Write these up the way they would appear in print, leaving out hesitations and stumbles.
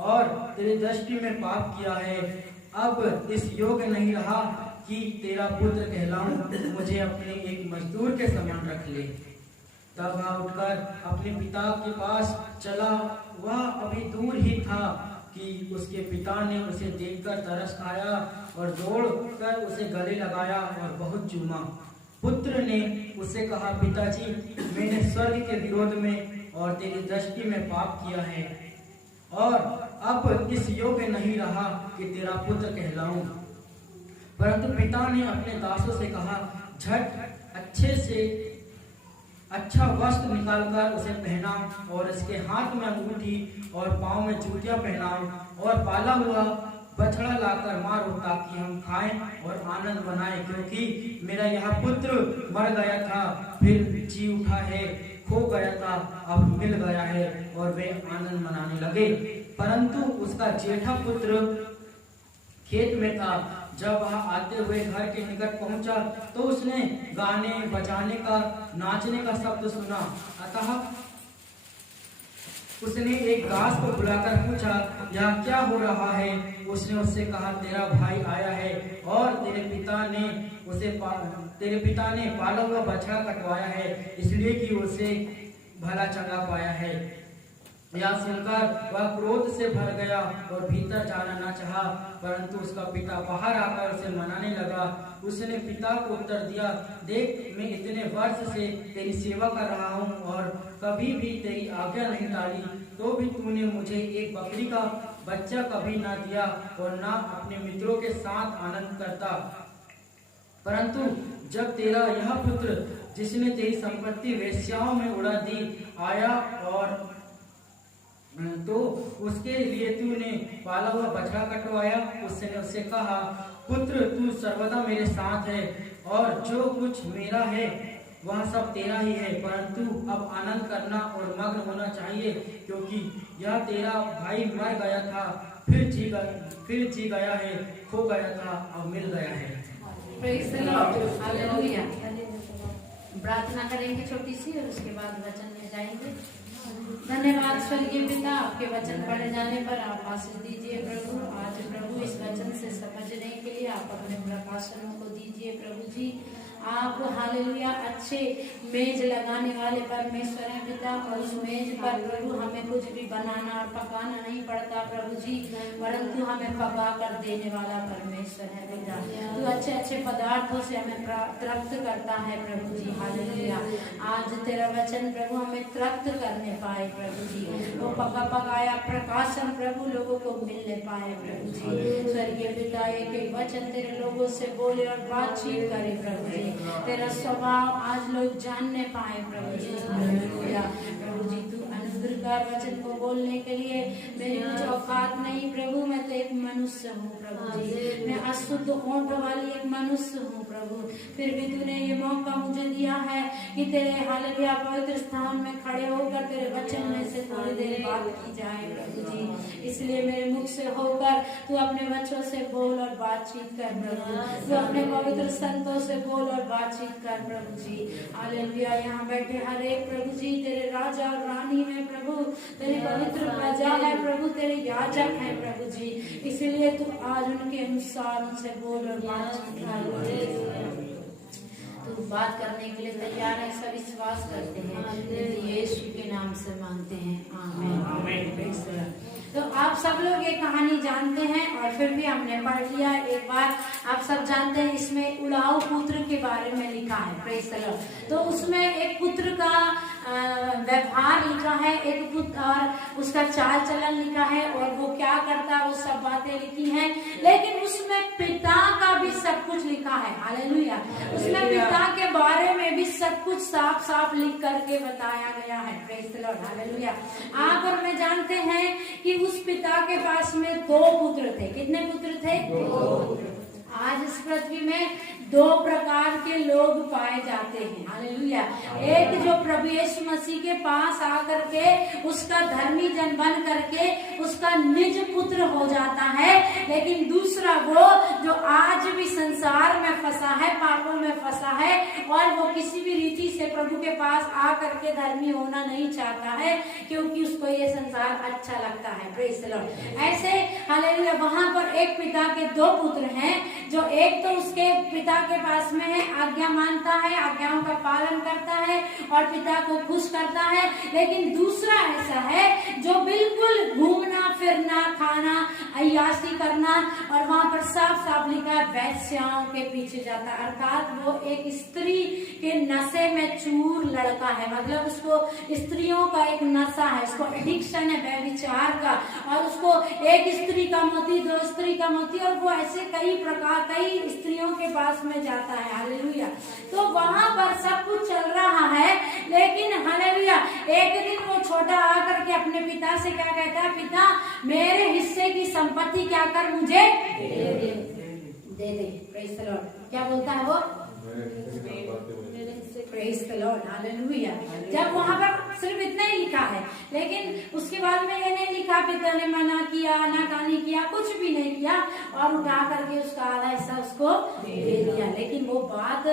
और तेरी दृष्टि में पाप किया है। अब इस योग्य नहीं रहा कि तेरा पुत्र कहलाऊं, मुझे अपने एक मजदूर के समान रख ले। तब वह उठकर अपने पिता के पास चला। वह अभी दूर ही था कि उसके पिता ने उसे देखकर तरस खाया और दौड़कर उसे गले लगाया और बहुत चूमा। पुत्र ने उससे कहा, पिताजी, मैंने स्वर्ग के विरोध में और तेरी दृष्टि में पाप किया है और अब इस योग्य नहीं रहा कि तेरा पुत्र कहलाऊं। परंतु पिता ने अपने दासों से कहा, झट अच्छे से अच्छा वस्त्र निकालकर उसे पहनाओ और इसके हाथ में अंगूठी और पांव में जूतियां पहनाओ और पाला हुआ बछड़ा लाकर मारो, ताकि हम खाएं और आनंद मनाएं, क्योंकि मेरा यह पुत्र मर गया था फिर जी उठा है, खो गया था अब मिल गया है। और वे आनंद मनाने लगे। परंतु उसका जेठा पुत्र खेत में था। जब वह आते हुए घर के निकट पहुंचा तो उसने गाने बजाने का, नाचने का शब्द सुना। अतः उसने एक दास को बुलाकर पूछा, यह क्या हो रहा है? उसने उससे कहा, तेरा भाई आया है और तेरे पिता ने पाला हुआ बछड़ा कटवाया है, इसलिए कि उसे भला चंगा पाया है। यह सुनकर वह क्रोध से भर गया और भीतर जाना न चाहा। परंतु उसका पिता बाहर आकर उसे मनाने लगा। उसने पिता को उत्तर दिया, देख, मैं इतने वर्ष से तेरी सेवा कर रहा हूँ और कभी भी तेरी आज्ञा नहीं टाली, तो भी तूने मुझे एक बकरी का बच्चा कभी ना दिया और ना अपने मित्रों के साथ आनंद करता। परंतु जब तेरा यह पुत्र, जिसने तेरी संपत्ति वेश्याओं में उड़ा दी, आया और तो उसके लिए तूने पाला हुआ बछड़ा कटवाया। उसने उससे कहा, पुत्र, तू सर्वदा मेरे साथ है और जो कुछ मेरा है वह सब तेरा ही है, परंतु अब आनंद करना और मग्न होना चाहिए, क्योंकि यह तेरा भाई मर गया था फिर जी गया है, खो गया था अब मिल गया है। Praise the Lord, hallelujah. प्रार्थना करेंगे छोटी सी और उसके बाद वचन में जाएंगे। धन्यवाद स्वर्गीय पिता, आपके वचन पढ़े जाने पर आप आशीष दीजिए प्रभु। आज प्रभु इस वचन से समझने के लिए आप अपने प्रकाशनों को दीजिए प्रभु जी। आप हालेलुया अच्छे मेज लगाने वाले परमेश्वर हैं पिता, और उस मेज पर प्रभु हमें कुछ भी बनाना और पकाना नहीं पड़ता प्रभु जी, परंतु हमें पका कर देने वाला परमेश्वर है पिता। तो अच्छे अच्छे पदार्थों से हमें तृप्त करता है प्रभु जी। हालेलुया, आज तेरा वचन प्रभु हमें तृप्त करने पाए प्रभु जी, वो पका पकाया प्रकाशन प्रभु लोगों को मिलने पाए प्रभु जी। स्वर्गीय पिता, एक एक वचन तेरे लोगों से बोले और बातचीत करे प्रभु जी। तेरा स्वभाव आज लोग जानने पाए प्रभु जी। हालेलुया प्रभु जी, तू अनुग्रहकार वचन को बोलने के लिए मेरी कुछ औकात नहीं प्रभु, मैं तो एक मनुष्य हूँ प्रभु जी, मैं अशुद्ध होंठ वाली एक मनुष्य हूँ प्रभु। फिर भी तूने ये मौका मुझे दिया है कि तेरे हालेलुया पवित्र स्थान में खड़े होकर तेरे वचन में से थोड़ी देर बात की जाए प्रभु जी। इसलिए मेरे मुख से होकर तू अपने बच्चों से बोल और बातचीत कर प्रभु, तू अपने पवित्र संतों से बोल और बातचीत कर प्रभु जी। हालेलुया, यहाँ बैठे हर एक प्रभु जी तेरे राजा और रानी है प्रभु, तेरी पवित्र प्रजा है प्रभु, तेरे याजक है प्रभु जी। इसीलिए तू आज उनके अनुसार उनसे बोल और बातचीत कर। तू बात करने के लिए तैयार है, सब विश्वास करते हैं, यीशु के नाम से मांगते हैं, आमीन। तो आप सब लोग ये कहानी जानते हैं और फिर भी हमने पढ़ लिया एक बार। आप सब जानते हैं इसमें उड़ाऊ पुत्र के बारे में लिखा है, प्रेज़ द लॉर्ड। तो उसमें एक पुत्र का व्यवहार लिखा है, एक पुत्र और उसका चाल चलन लिखा है और वो क्या करता है वो सब बातें लिखी हैं, लेकिन उसमें पिता का भी सब कुछ लिखा है। हालेलुया, उसमें पिता के बारे में भी सब कुछ साफ साफ लिख करके बताया गया है, प्रेज़ द लॉर्ड। हालेलुया, आप और मैं जानते हैं कि उस पिता के पास में 2 पुत्र थे। कितने पुत्र थे? 2। आज इस पृथ्वी में 2 प्रकार के लोग पाए जाते हैं। हालेलुया, एक जो प्रभु यीशु मसीह के पास आकर के उसका धर्मी जन बन करके उसका निज पुत्र पुत्र हो जाता है, लेकिन दूसरा वो जो आज भी संसार में फंसा है, पापों में फंसा है, और वो किसी भी रीति से प्रभु के पास आ करके धर्मी होना नहीं चाहता है, क्योंकि उसको ये संसार अच्छा लगता है। Praise the Lord. ऐसे हालेलुया वहां पर एक पिता के दो पुत्र हैं, जो एक तो उसके पिता के पास में है, आज्ञा मानता है, आज्ञाओं का पालन करता है और पिता को खुश करता है, लेकिन दूसरा ऐसा है जो बिल्कुल घूमना फिरना, खाना, अय्याशी करना, और वहां पर साफ साफ लिखा है वैश्याओं के पीछे जाता है, अर्थात वो एक स्त्री के नशे में चूर लड़का है। मतलब उसको स्त्रियों का एक नशा है, उसको एडिक्शन है व्यभिचार का, और उसको एक स्त्री का मोती, दो स्त्री का मोती, और वो ऐसे कई प्रकार कई स्त्रियों के पास में जाता है। हालेलुया। तो वहां पर सब कुछ चल रहा है, लेकिन हालेलुया एक दिन वो छोटा आकर के अपने पिता से क्या कहता है, पिता मेरे हिस्से की संपत्ति क्या कर मुझे दे दे। Praise the Lord. क्या बोलता है वो? Praise the Lord. हालेलुया। जब वहां पर सिर्फ इतना ही लिखा है, लेकिन उसके बाद में ये नहीं लिखा पिता ने मना किया, आनाकानी किया, कुछ भी नहीं किया, और उठा करके उसका आधा हिस्सा उसको दे दिया। लेकिन वो बात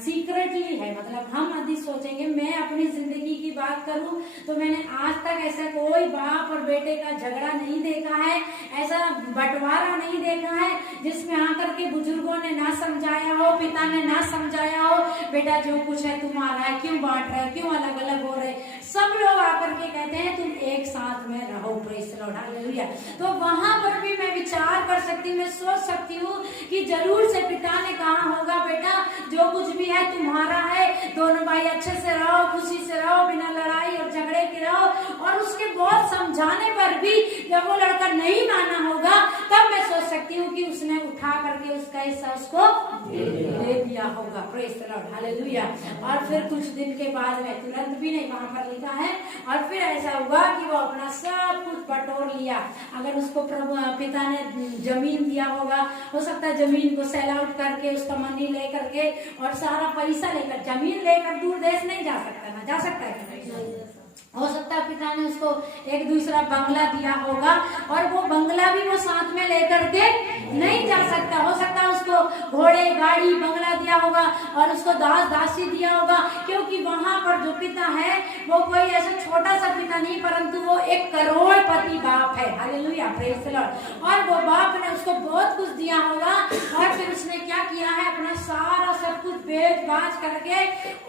सीक्रेटली है। मतलब हम यदि सोचेंगे, मैं अपनी जिंदगी की बात करूं तो मैंने आज तक ऐसा कोई बाप और बेटे का झगड़ा नहीं देखा है, ऐसा बंटवारा नहीं देखा है जिसमें आकर के बुजुर्गों ने ना समझाया हो, पिता ने ना समझाया हो, बेटा जो कुछ है तुम्हारा है, क्यों बांट रहे, क्यों अलग अलग हो रहे। सब लोग आकर के कहते हैं तुम एक साथ में रहो। Praise the Lord. हालेलुया। तो वहां पर भी मैं विचार कर सकती हूँ, मैं सोच सकती हूँ कि जरूर से पिता ने कहा होगा, बेटा जो कुछ भी है तुम्हारा है, दोनों भाई अच्छे से रहो, खुशी से रहो, बिना लड़ाई और झगड़े के रहो। और उसके बहुत समझाने पर भी जब वो लड़का नहीं माना होगा, तब मैं सोच सकती हूँ कि उसने उठा करके उसका हिस्सा उसको दे दिया होगा। Praise the Lord. हालेलुया। और फिर कुछ दिन के बाद में, तुरंत भी नहीं, वहां पर लिखा है, और फिर ऐसा हुआ कि वो अपना सब कुछ बटोर लिया। अगर उसको प्रभु पिता ने जमीन दिया होगा, हो सकता है जमीन को सेल आउट करके उसका मनी ले करके और सारा पैसा लेकर, जमीन लेकर दूर देश नहीं जा सकता ना, जा सकता है? हो सकता है पिता ने उसको एक दूसरा बंगला दिया होगा, और वो बंगला भी वो साथ में लेकर के नहीं जा सकता। हो सकता है उसको घोड़े, गाड़ी, बंगला दिया होगा, और उसको दास दासी दिया होगा, क्योंकि वहां पर जो पिता है वो कोई ऐसा छोटा सा पिता नहीं, परंतु वो एक करोड़पति बाप है। हालेलुया। Praise the Lord. और वो बाप ने उसको बहुत कुछ दिया होगा, और फिर उसने क्या किया है, अपना सारा सब कुछ बेच बाच करके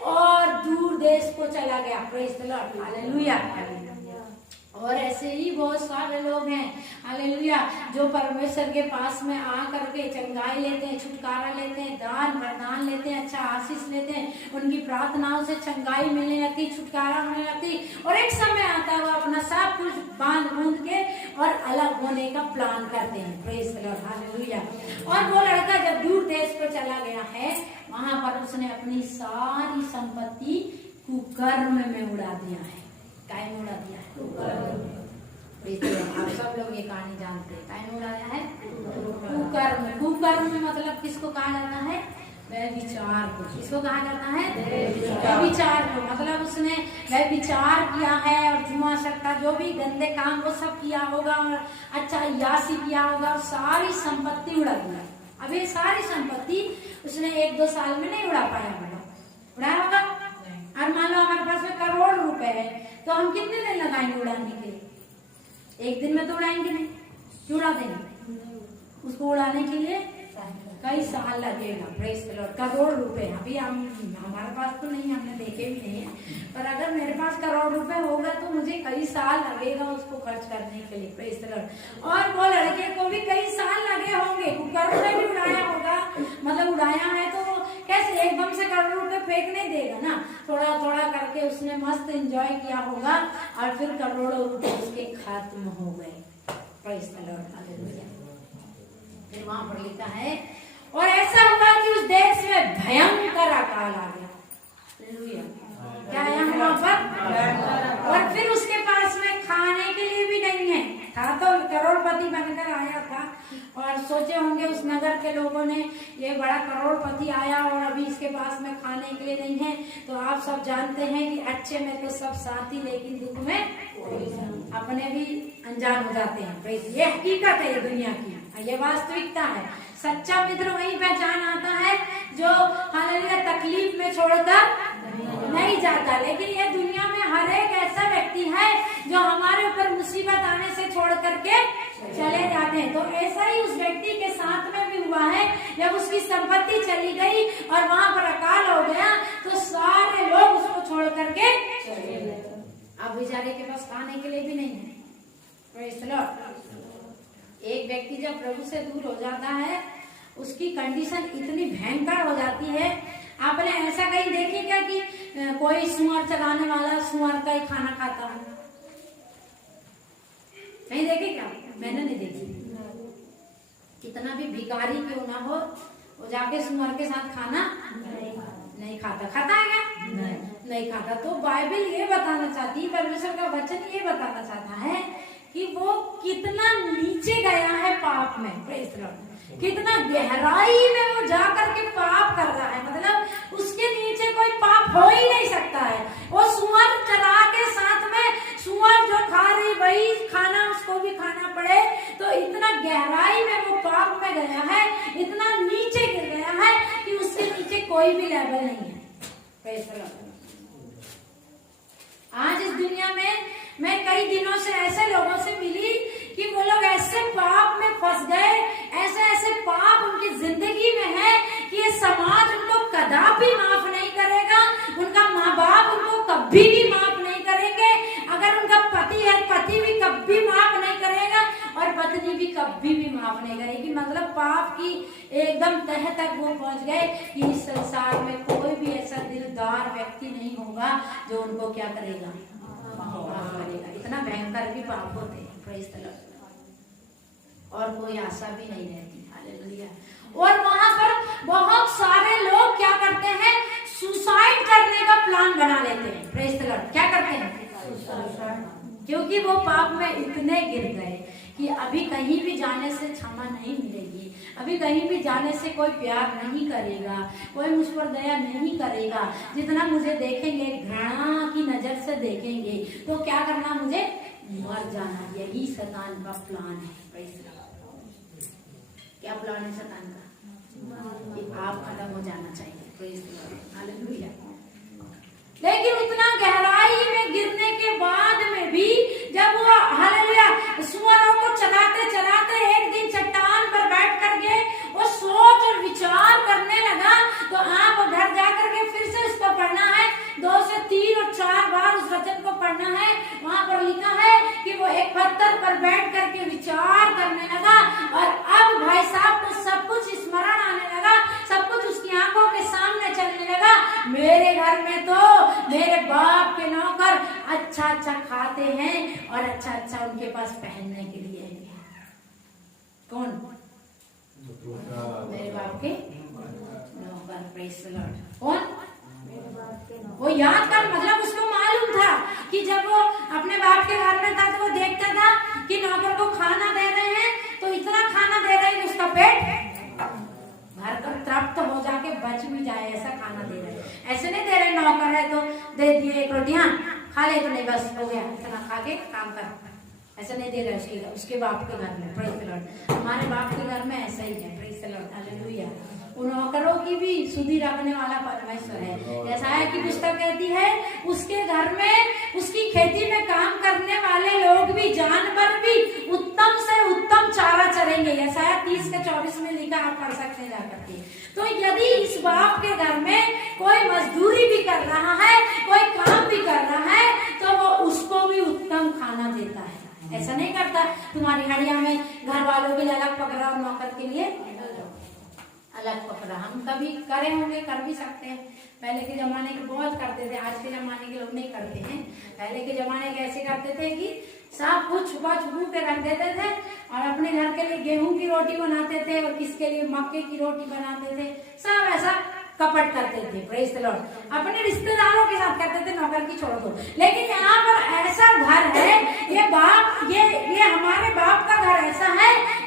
और दूर देश को चला गया। Praise the Lord. हालेलुया। और ऐसे ही बहुत सारे लोग हैं, हालेलुया, जो परमेश्वर के पास में आ करके चंगाई लेते हैं, छुटकारा लेते हैं, दान वरदान लेते हैं, अच्छा आशीष लेते हैं, उनकी प्रार्थनाओं से चंगाई मिलने लगती, छुटकारा होने लगती, और एक समय आता है वो अपना सब कुछ बांध बूंद के और अलग होने का प्लान करते हैं। Praise the Lord. हालेलुया। और वो लड़का जब दूर देश पर चला गया है, वहां पर उसने अपनी सारी संपत्ति कुकर्म में उड़ा दिया है। काय में उड़ा दिया है? आप सब लोग ये कहानी जानते हैं। काय में उड़ाया है? कुकर्म। कुकर्म में मतलब किसको कहा जाता है? व्यभिचार को। किसको कहा जाता है? व्यभिचार को। मतलब उसने व्यभिचार किया है और जुआ सट्टा जो भी गंदे काम वो सब किया होगा, और अच्छा यासी किया होगा, और सारी संपत्ति उड़ा दिया। अब ये सारी संपत्ति उसने 1-2 साल में नहीं उड़ा पाया होगा, उड़ाया होगा। और मान लो हमारे पास में करोड़ रुपए है, तो हम कितने दिन लगाएंगे उड़ाने के लिए? एक दिन में तो उड़ाएंगे नहीं, क्यों उड़ा देंगे? उसको उड़ाने के लिए कई साल लगेगा। Praise the Lord. करोड़ रुपए अभी हमारे पास तो नहीं, हमने देखे भी नहीं है, पर अगर मेरे पास करोड़ रुपए होगा तो मुझे कई साल लगेगा उसको खर्च करने के लिए। Praise the Lord. और वो लड़के को भी कई साल लगे होंगे, कुकर्म ने भी उड़ाया होगा। मतलब उड़ाया है तो कैसे एकदम से करोड़ रुपए फेंक नहीं देगा ना, थोड़ा थोड़ा करके उसने मस्त एंजॉय किया होगा, और फिर करोड़ों रुपए उसके खत्म हो गए। Praise the Lord. हालेलुया। फिर वहां पर लिखा है, और ऐसा हुआ कि उस देश में भयंकर अकाल आ गया। हालेलुया। क्या है वहां पर? और फिर उसके पास में खाने के लिए भी नहीं है। था तो करोड़पति करोड़पति बनकर आया था और सोचे होंगे उस नगर के लोगों ने ये बड़ा करोड़पति आया और अभी इसके पास में खाने के लिए नहीं है। तो आप सब जानते हैं कि अच्छे में तो सब साथी लेकिन दुख में अपने भी अनजान हो जाते हैं। ये हकीकत है ये दुनिया की, ये वास्तविकता है। सच्चा मित्र वही पहचान आता है जो हालांकि तकलीफ में छोड़कर नहीं जाता। लेकिन ये दुनिया में हर एक ऐसा व्यक्ति है जो हमारे ऊपर मुसीबत आने से छोड़ करके चले जाते हैं। तो ऐसा ही उस व्यक्ति के साथ में भी हुआ है। जब उसकी संपत्ति चली गई और वहां पर अकाल हो गया तो सारे लोग उसको छोड़ करके चले गए। अब बेचारे के पास खाने के लिए भी नहीं है। एक व्यक्ति जब प्रभु से दूर हो जाता है उसकी कंडीशन इतनी भयंकर हो जाती है। आपने ऐसा कहीं देखी क्या कि कोई सुअर चलाने वाला सुअर का ही खाना खाता है? कहीं देखे क्या? मैंने नहीं देखी। कितना भी भिखारी क्यों ना हो वो जाके सुअर के साथ खाना नहीं खाता। खाता है क्या? नहीं खाता। तो बाइबल ये बताना चाहती है, परमेश्वर का वचन ये बताना चाहता है कि वो कितना नीचे गया है पाप में। Praise the Lord. कितना गहराई में वो जाकर के पाप कर रहा है। मतलब उसके नीचे कोई पाप हो ही नहीं सकता है। वो सुअर चरा के साथ में सुअर जो खा रही वही खाना उसको भी खाना पड़े। तो इतना गहराई में वो पाप में गया है, इतना नीचे गिर गया है कि उसके नीचे कोई भी लेवल नहीं है। Praise the Lord. आज इस दुनिया में मैं कई दिनों से ऐसे लोगों से मिली कि वो लोग ऐसे पाप में फंस गए, ऐसे ऐसे पाप उनकी जिंदगी में है कि ये समाज उनको कदापि माफ नहीं करेगा, उनका माँ बाप उनको कभी भी माफ नहीं करेंगे, अगर उनका पति है पति भी कभी माफ नहीं करेगा और पत्नी भी कभी भी माफ नहीं करेगी। मतलब पाप की एकदम तह तक वो पहुंच गए कि इस संसार में कोई भी ऐसा दिलदार व्यक्ति नहीं होगा जो उनको क्या करेगा, माफ करेगा। इतना भयंकर भी पाप होते हैं। Praise the Lord. और कोई आशा भी नहीं रहती। हालेलुया। और वहां पर बहुत सारे लोग क्या करते हैं, सुसाइड करने का प्लान बना लेते हैं। Praise the Lord. क्या करते हैं? क्योंकि वो पाप में इतने गिर गए कि अभी कहीं भी जाने से क्षमा नहीं मिलेगी, अभी कहीं भी जाने से कोई प्यार नहीं करेगा, कोई मुझ पर दया नहीं करेगा, जितना मुझे देखेंगे घृणा की नजर से देखेंगे। तो क्या करना, मुझे मर जाना। यही शैतान का प्लान है। क्या प्लान है शैतान का? कि आप खत्म हो जाना चाहिए। Praise the Lord. हालेलुया। लेकिन उतना गहराई में गिरने के बाद में भी जब वो हालेलुया सुअरों को चलाते चलाते एक दिन चट्टान पर बैठ करके वो सोच और विचार करने लगा। तो आप घर जाकर के फिर से उसको पढ़ना है, 2 से 3 और 4 बार उस वचन को पढ़ना है। वहां पर लिखा है कि वो एक पत्थर पर बैठ करके विचार करने लगा और अब भाई साहब को सब कुछ स्मरण आने लगा, सब कुछ उसकी आंखों के सामने चलने लगा। मेरे घर में तो मेरे बाप के नौकर अच्छा अच्छा खाते हैं और अच्छा अच्छा उनके पास पहनने के लिए है। कौन? मेरे बाप के नौकर। Praise the Lord. कौन? वो याद कर, मतलब उसको मालूम था कि जब वो अपने बाप के घर में था तो वो देखता था कि नौकर को खाना दे रहे हैं तो इतना खाना दे रहे हैं कि उसका पेट भर कर तृप्त हो जाके बच भी जाए, ऐसा खाना दे रहे हैं। ऐसे नहीं दे रहे नौकर है तो दे दिए एक रोटियां खा ले तो नहीं बस हो गया, इतना खा के काम कर, ऐसा नहीं दे रहे उसके बाप के घर में। Praise the Lord. हमारे बाप के घर में ऐसा ही है। Praise the Lord. हालेलुया। उन नौकरों की भी सुधि रखने वाला परमेश्वर है। जैसा है कि पुस्तक कहती है उसके घर में उसकी खेती में काम करने वाले लोग भी, जानवर भी उत्तम से उत्तम चारा चरेंगे। ऐसा है 30 के 24 में लिखा, आप पढ़ सकते हैं जाकर के। तो यदि इस बाप के घर में कोई मजदूरी भी कर रहा है, कोई काम भी कर रहा है, तो वो उसको भी उत्तम खाना देता है। ऐसा नहीं करता तुम्हारी हड़िया में घर वालों के लिए अलग पकड़ा और नौकर के लिए अलग पकड़ा। हम कभी करे होंगे, कर भी सकते हैं। पहले के जमाने के बहुत करते थे, आज के जमाने के लोग नहीं करते हैं। पहले के जमाने के ऐसे करते थे कि सब कुछ छुपा छुपू के रख देते थे और अपने घर के लिए गेहूं की रोटी बनाते थे और किसके लिए मक्के की रोटी बनाते थे। सब ऐसा कपट करते थे। Praise the Lord. अपने रिश्तेदारों के साथ करते थे, नौकर की छोड़ दो। लेकिन यहाँ पर ऐसा घर है, ये बाप, ये हमारे बाप का घर ऐसा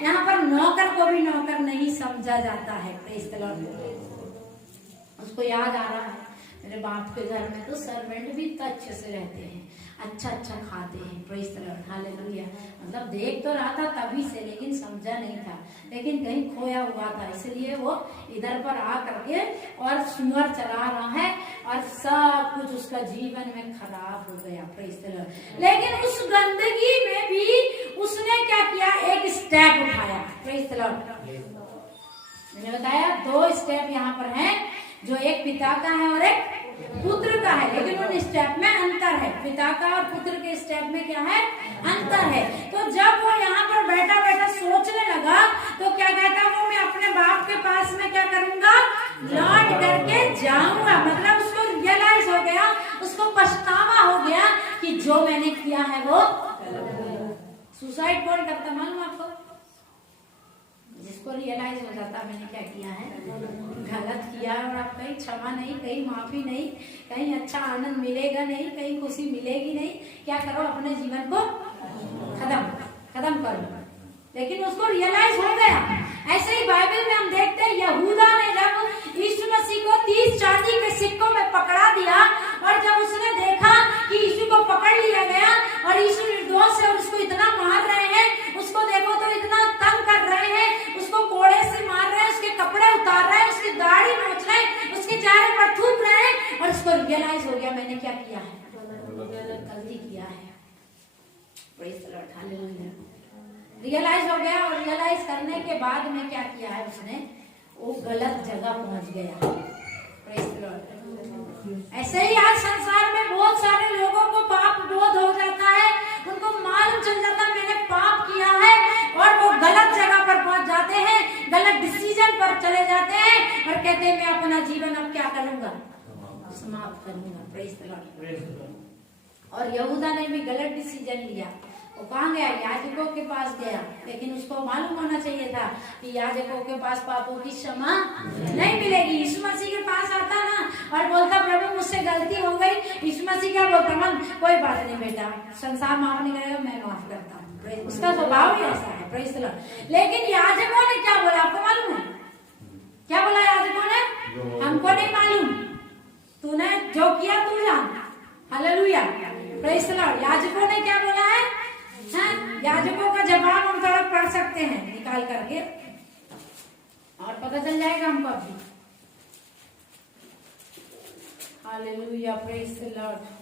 यहाँ पर नौकर को भी नौकर नहीं समझा जाता है। Praise the Lord. उसको याद आ रहा है मेरे बाप के घर में तो सर्वेंट भी इतना अच्छे से रहते हैं, अच्छा अच्छा खाते हैं। Praise the Lord, hallelujah. मतलब देख तो रहा था तभी से, लेकिन समझा नहीं था, लेकिन कहीं खोया हुआ था, इसलिए वो इधर पर आ करके और सुअर चला रहा है और सब कुछ उसका जीवन में खराब हो गया। Praise the Lord. लेकिन उस गंदगी में भी उसने क्या किया, एक स्टेप उठाया। Praise the Lord. मैंने बताया 2 स्टेप यहाँ पर हैं, जो एक पिता का है और एक पुत्र का है, लेकिन उन स्टेप में अंतर है। पिता का और पुत्र के स्टेप में क्या है, अंतर है। तो जब वो यहाँ पर बैठा बैठा सोचने लगा तो क्या कहता, वो मैं अपने बाप के पास में क्या करूंगा, लौट करके जाऊंगा। मतलब उसको रियलाइज हो गया, उसको पछतावा हो गया कि जो मैंने किया है वो सुसाइड कौन करता मालूम आपको? जिसको रियलाइज हो जाता मैंने क्या किया है, गलत किया, और अब कहीं क्षमा नहीं, कहीं माफी नहीं, कहीं अच्छा आनंद मिलेगा नहीं, कहीं खुशी मिलेगी नहीं, क्या करो, अपने जीवन को खत्म करो। लेकिन उसको रियलाइज हो गया। ऐसे ही बाइबल में हम देखते हैं, यहूदा ने जब यीशु मसीह को 30 चांदी के सिक्कों में पकड़ा दिया, और जब उसने देखा कि यीशु को पकड़ लिया गया और यीशु निर्दोष है और उसको इतना मार रहे हैं, उसको देखो तो इतना तंग कर रहे हैं, उसको कोड़े से मार रहे हैं, उसके कपड़े उतार रहे हैं, उसकी दाढ़ी नोच रहे हैं, उसके चेहरे पर थूक रहे हैं, और उसको रियलाइज हो गया मैंने क्या किया है, गलती किया है। Praise the Lord, hallelujah. Realize हो गया, और रियलाइज करने के बाद में क्या किया है उसने, वो गलत जगह पहुंच गया। Praise the Lord. ऐसे ही आज संसार में बहुत सारे लोगों को पाप बोध हो जाता है, उनको मालूम चल जाता मैंने पाप किया है, और वो गलत जगह पर पहुंच जाते हैं, गलत डिसीजन पर चले जाते हैं, और कहते हैं मैं अपना जीवन अब क्या करूंगा, समाप्त करूंगा। Praise the Lord. और यहूदा ने भी गलत डिसीजन लिया। वो कहाँ गया, याजकों के पास गया, लेकिन उसको मालूम होना चाहिए था कि याजकों के पास पापों की क्षमा नहीं मिलेगी। यीशु मसीह के पास आता ना और बोलता प्रभु मुझसे गलती हो गई, यीशु मसीह क्या बोलता, मन कोई बात नहीं बेटा, संसार माफ नहीं करेगा, मैं माफ करता हूँ। उसका स्वभाव ही ऐसा है। Praise the Lord. लेकिन याजकों ने क्या बोला, आपको मालूम है क्या बोला याजकों ने, हमको नहीं मालूम, तूने जो किया तू जान। Hallelujah, praise the Lord. याजकों ने क्या बोला है, याजकों का जवाब हम थोड़ा पढ़ सकते हैं निकाल करके, और पता चल जाएगा हमको अभी। Hallelujah, praise the Lord.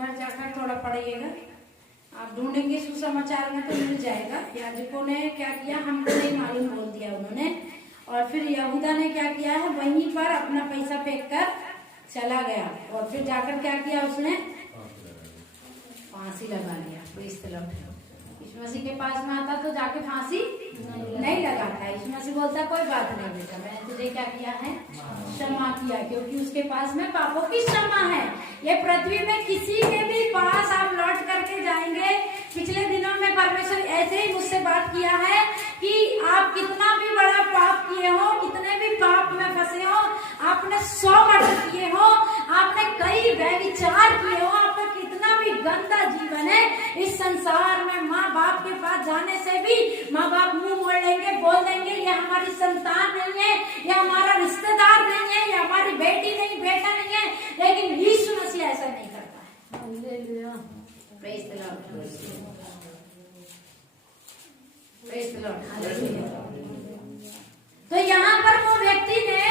घर जाकर थोड़ा पढ़िएगा, आप ढूंढेंगे सुसमाचार में तो मिल जाएगा। याजकों ने क्या किया, हमको नहीं मालूम बोल दिया उन्होंने, और फिर यहूदा ने क्या किया है, वहीं पर अपना पैसा फेंक कर चला गया, और फिर जाकर क्या किया, उसने फांसी लगा लिया। Praise the Lord. Yeshu Masih के पास में आता तो जाके फांसी नहीं लगाता। यीशु मसीह बोलता कोई बात नहीं बेटा, मैंने तुझे क्या किया है, क्षमा किया, क्योंकि उसके पास में पापों की क्षमा है। ये पृथ्वी में किसी के भी पास आप लौट करके जाएंगे। पिछले दिनों में परमेश्वर ऐसे ही मुझसे बात किया है कि आप कितना भी बड़ा पाप किए हो, कितने भी पाप में फंसे हो, आपने 100 मर्डर किए हो, आपने कई व्यभिचार किए हो, आपका कितना भी गंदा जीवन है, इस संसार में माँ बाप के पास जाने से भी माँ बाप मुंह मोड़ लेंगे, बोल देंगे ये हमारी संतान नहीं है, ये हमारा रिश्तेदार नहीं है, ये हमारी बेटी नहीं, बेटा नहीं है। लेकिन यीशु मसीह ऐसा नहीं करता है। Hallelujah, praise the Lord, praise the Lord, hallelujah. तो यहाँ पर वो व्यक्ति ने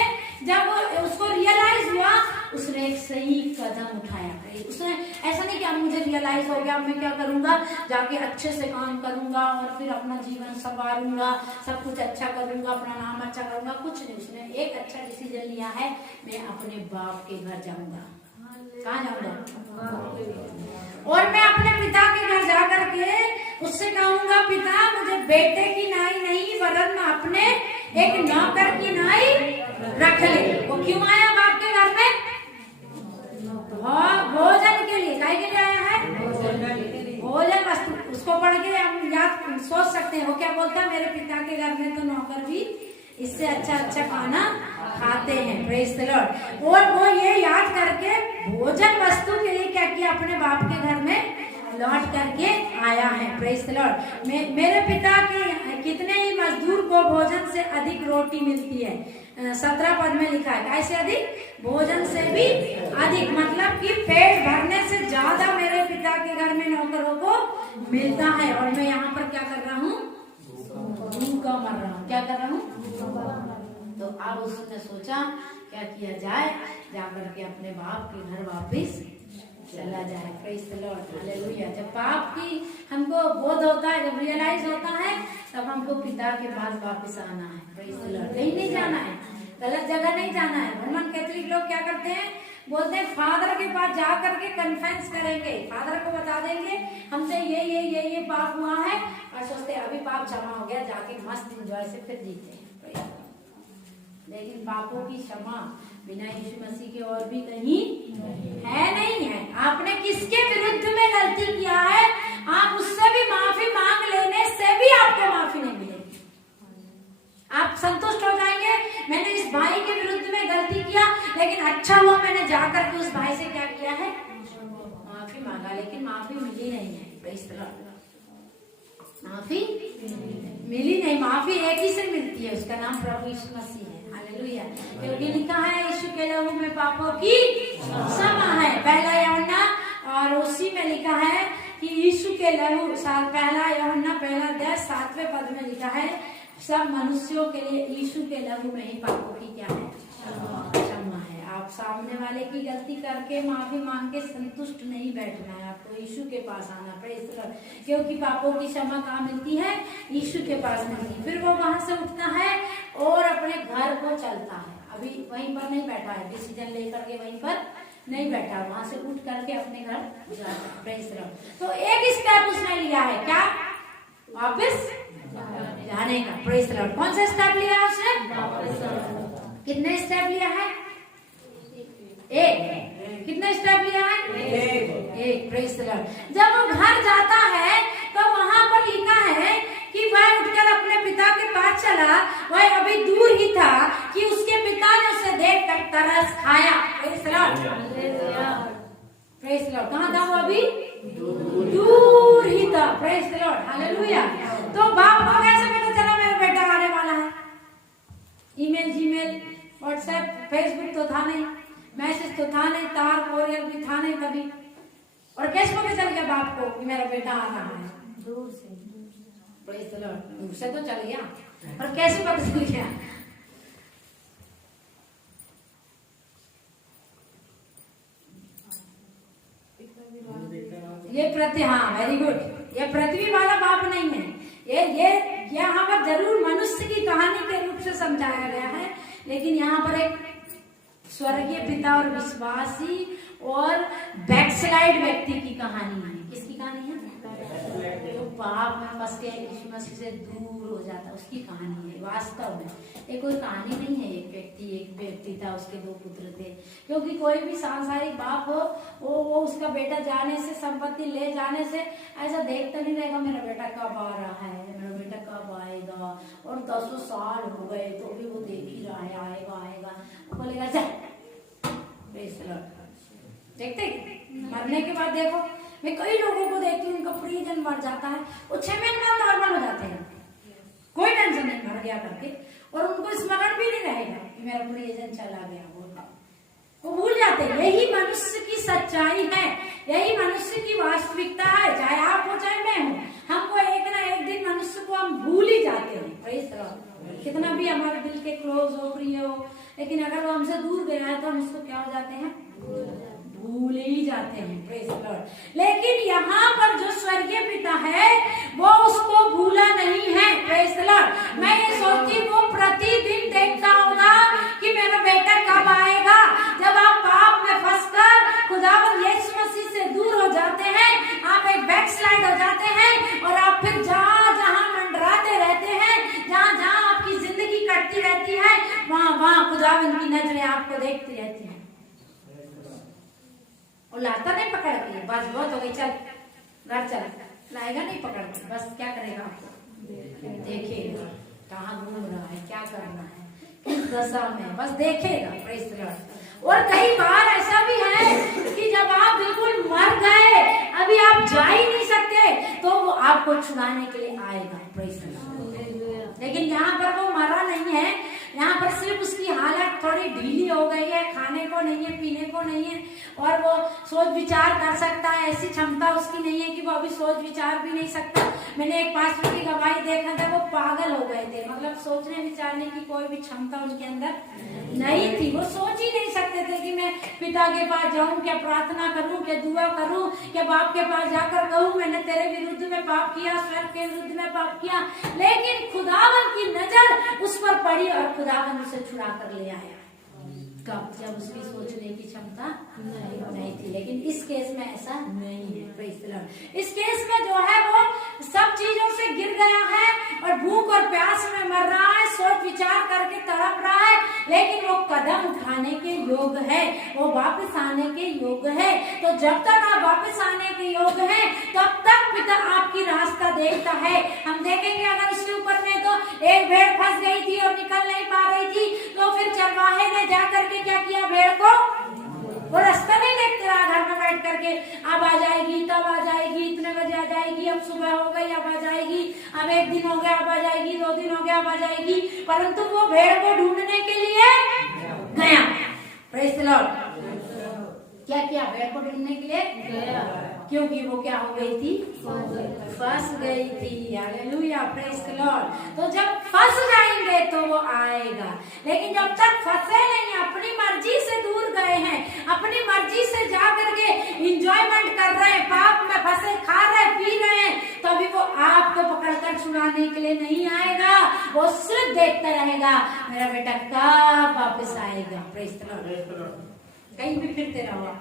जब उसको रियलाइज हुआ, उसने एक सही कदम उठाया। उसने ऐसा नहीं कि अब मुझे रियलाइज हो गया, मैं क्या करूंगा, जाके अच्छे से काम करूंगा और फिर अपना जीवन संवारूंगा, सब कुछ अच्छा करूंगा, अपना नाम अच्छा करूंगा, कुछ नहीं। उसने एक अच्छा डिसीजन लिया है, मैं अपने बाप के घर जाऊंगा। कहाँ जाऊंगा? और मैं अपने पिता के घर जा करके उससे कहूंगा, पिता मुझे बेटे की नाई नहीं वरन अपने एक नौकर की नाई रख ले। वो क्यों आया बाप के घर में? भोजन के लिए। काय के लिए आया है? भोजन वस्तु। उसको पढ़ के हम याद सोच सकते हैं, वो क्या बोलता है, मेरे पिता के घर में तो नौकर भी इससे अच्छा अच्छा खाना खाते हैं। Praise the Lord. और वो ये याद करके भोजन वस्तु के लिए क्या किया, अपने बाप के घर में लौट करके आया है। Praise the Lord. मेरे पिता के कितने ही मजदूर को भोजन से अधिक रोटी मिलती है। 17 पद में लिखा है, कैसे अधिक? भोजन से भी अधिक, मतलब कि पेट भरने से ज्यादा मेरे पिता के घर में नौकरों को मिलता है। और मैं यहाँ पर क्या कर रहा हूँ? भूखा मर रहा हूँ। क्या कर रहा हूँ? तो अब उसने सोचा क्या किया जाए, जाकर के अपने बाप के घर वापिस चला जाए। Praise the Lord, hallelujah. जब पाप की हमको बोध होता है, जब रियलाइज होता है, तब हमको पिता के पास वापस आना है। Praise the Lord. कहीं नहीं जाना है, गलत जगह नहीं जाना है। रोमन कैथोलिक लोग क्या करते हैं, बोलते हैं फादर के पास जा करके कन्फेंस करेंगे, फादर को बता देंगे हमसे ये पाप हुआ है, और सोचते हैं अभी पाप क्षमा हो गया, जाके मस्त एंजॉय से फिर जीते हैं। लेकिन पापों की क्षमा बिना यीशु मसीह के और भी कहीं है नहीं है। आपने किसके विरुद्ध में गलती किया है, आप उससे भी माफी मांग लेने से भी आपको माफी नहीं मिलेगी। आप संतुष्ट हो जाएंगे, मैंने इस भाई के विरुद्ध में गलती किया, लेकिन अच्छा हुआ मैंने जाकर के उस भाई से क्या किया है, माफी मांगा, लेकिन माफी मिली नहीं है। Praise the Lord. माफी मिली नहीं, माफी एक ही से मिलती है, उसका नाम प्रभु यीशु मसीह है। हालेलुया। क्योंकि लिखा है यीशु के लहू में पापों की क्षमा है, पहला यूहन्ना, और उसी में लिखा है कि यीशु के लहू, पहला यूहन्ना पहला अध्याय 7वें पद में लिखा है, सब मनुष्यों के लिए यीशु के लहू में ही पापों की क्या है, क्षमा है। आप सामने वाले की गलती करके माफी मांग के संतुष्ट नहीं बैठना है, आपको यीशु के पास आना। Praise the Lord. क्योंकि पापों की क्षमा कहाँ मिलती है, यीशु के पास मिलती है। फिर वो वहां से उठता है और अपने घर को चलता है। अभी वहीं पर नहीं बैठा है, डिसीजन लेकर के वहीं पर नहीं बैठा, वहां से उठ करके अपने घर जाता है। Praise the Lord. तो एक स्टेप उसने लिया है, क्या? वापस जाने का। Praise the Lord. कौन सा स्टेप लिया उसने? कितने स्टेप लिया है? एक। कितने स्टेप लिया है? एक। Praise the Lord. जब वो घर जाता है तो वहां पर लिखा है कि वह उठकर अपने पिता के पास चला, वह अभी दूर ही था कि उसके पिता ने उसे देख कर तरस खाया। Praise the Lord. Praise the Lord. कहाँ था वो? अभी दूर ही था। Praise the Lord. हालेलुया। तो बाप को कैसे पता चला मेरा बेटा आने वाला है? ईमेल, जीमेल, व्हाट्सएप, फेसबुक तो था नहीं, मैसेज तो था नहीं, तार कोरियर भी था नहीं कभी, और कैसे पता चल गया बाप को कि मेरा बेटा आ रहा है? दूर से। Praise the Lord. दूर से तो चल गया, पर कैसे पता चल गया? ये वेरी गुड। ये पृथ्वी वाला बाप नहीं है, ये यहाँ पर जरूर मनुष्य की कहानी के रूप से समझाया गया है, लेकिन यहाँ पर एक स्वर्गीय पिता और विश्वासी और बैकस्लाइड व्यक्ति की कहानी है। किसकी कहानी है? जो पाप में फंस के यीशु मसीह से दूर हो जाता, उसकी कहानी है। वास्तव में ये कोई कहानी नहीं है। एक व्यक्ति था, उसके 2 पुत्र थे। क्योंकि कोई भी सांसारिक बाप हो, वो उसका बेटा जाने से, संपत्ति ले जाने से ऐसा देखता नहीं रहेगा मेरा बेटा कब आ रहा है, मेरा बेटा कब आएगा, और 10 साल हो गए तो भी वो देख ही रहा है, आएगा। वो बोलेगा चल। देखते मरने के बाद देखो, मैं कई लोगों को देखती हूँ, उनका प्रियजन मर जाता है, वो 6 महीने बाद नॉर्मल हो जाते हैं, कोई टेंशन नहीं, मर गया करके, और उनको स्मरण भी नहीं रहेगा कि मेरा प्रियजन चला गया। वो भूल जाते हैं। यही मनुष्य की सच्चाई है, यही मनुष्य की वास्तविकता है, चाहे आप हो चाहे मैं हूँ। हमको एक ना एक दिन मनुष्य को हम भूल ही जाते हैं। Praise the Lord. कितना भी हमारे दिल के क्लोज हो, प्रिय हो, लेकिन अगर वो हमसे दूर गया है तो हम इसको क्या हो जाते हैं, भूल ही जाते हैं। Praise the Lord. लेकिन यहाँ पर जो स्वर्गीय पिता है वो उसको भूला नहीं है। Praise the Lord. मैं ये सोचती वो प्रतिदिन देखता होगा कि मेरा बेटा कब आएगा। जब आप पाप में फंसकर खुदा वो लाता नहीं पकड़ के, बस बहुत हो गई, चल घर चल, लाएगा नहीं पकड़ के, बस क्या करेगा आपको, देखेगा कहाँ घूम रहा है, क्या करना है, किस दशा में, बस देखेगा। Praise the Lord. और कई बार ऐसा भी है कि जब आप बिल्कुल मर गए, अभी आप जा ही नहीं सकते, तो वो आपको छुड़ाने के लिए आएगा। Praise the Lord. लेकिन यहाँ पर वो मरा नहीं है, यहाँ पर सिर्फ उसकी हालत थोड़ी ढीली हो गई है, खाने को नहीं है, पीने को नहीं है, और वो सोच विचार कर सकता है, ऐसी क्षमता उसकी नहीं है कि वो अभी सोच विचार भी नहीं सकता। मैंने एक पास्टर की गवाही देखा था, वो पागल हो गए थे, मतलब सोचने विचारने की कोई भी क्षमता उनके अंदर नहीं थी। वो सोच ही नहीं सकते थे कि मैं पिता के पास जाऊं, क्या प्रार्थना करूं, क्या दुआ करूं, क्या बाप के पास जाकर कहूं मैंने तेरे विरुद्ध में पाप किया, स्वर्ग के विरुद्ध में पाप किया। लेकिन खुदावन की नजर उस पर पड़ी और खुदावन उसे छुड़ा कर ले आया। कब? जब उसकी सोचने की क्षमता नहीं थी। लेकिन इस केस में ऐसा नहीं है। Praise the Lord. इस केस में जो है वो सब चीजों से गिर गया है और भूख और प्यास में मर रहा है, सोच विचार करके तड़प रहा है, लेकिन वो कदम उठाने के योग्य है, वो वापस आने के योग्य है। तो जब तक आप वापस आने के योग्य हैं, तब तक पिता आपकी रास्ता देखता है। हम देखेंगे अगर उसके ऊपर में तो एक भेड़ फंस गई थी और निकल नहीं पा रही थी, तो फिर चरवाहे ने जाकर के क्या किया, भेड़ को वो रास्ता नहीं देखते रहा, घर में बैठ करके अब आ जाएगी, तब आ जाएगी, इतने बजे आ जाएगी, अब सुबह हो गई अब आ जाएगी, अब एक दिन हो गया अब आ जाएगी, 2 दिन हो गया अब आ जाएगी। परंतु वो भेड़ को ढूंढने के लिए गया। Praise the Lord. क्या किया? भेड़ को ढूंढने के लिए गया, क्योंकि वो क्या हो गई थी, फंस गई थी। Hallelujah, praise the Lord. तो जब फंस जाएंगे तो वो आएगा, लेकिन जब तक फंसे नहीं, अपनी मर्जी से दूर गए हैं, अपनी मर्जी से जा करके इंजॉयमेंट कर रहे हैं, पाप में फंसे, खा रहे पी रहे हैं, तो अभी वो आपको पकड़कर छुड़ाने के लिए नहीं आएगा। वो सिर्फ देखता रहेगा मेरा बेटा कब वापस आएगा। Praise the Lord. कहीं भी फिरते रहो,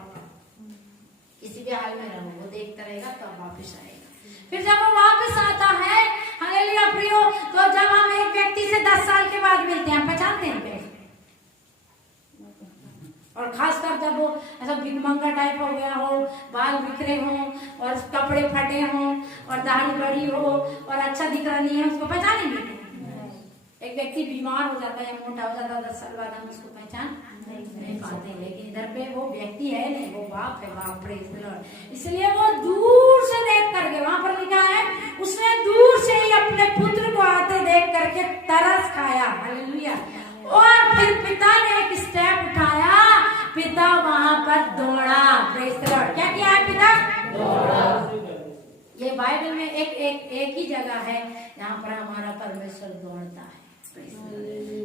किसी भी हाल में रहो, वो देखता रहेगा कब वापस आएगा। फिर जब वो वापस आता है, हालेलुया प्रियो, तो जब हम एक व्यक्ति से 10 साल के बाद मिलते हैं, पहचानते हैं, और खासकर जब वो ऐसा भिखमंगा टाइप हो गया हो, बाल बिखरे हों और कपड़े फटे हों और दाढ़ी बड़ी हो और अच्छा दिख रहा नहीं है, उसको पहचानेंगे। एक व्यक्ति बीमार हो जाता है, मोटा हो जाता है, 10 साल बाद हम उसको पहचान नहीं पाते, लेकिन इधर पे वो व्यक्ति है नहीं, वो बाप है, बाप। Praise the Lord. इसलिए वो दूर से देख करके, वहां पर लिखा है, उसने दूर से ही अपने पुत्र को आते देख करके तरस खाया। हालेलुया। और फिर पिता ने एक स्टेप उठाया, पिता वहां पर दौड़ा। Praise the Lord. क्या किया है पिता? दौड़ा। ये बाइबल में एक ही जगह है जहाँ पर हमारा परमेश्वर दौड़ता है।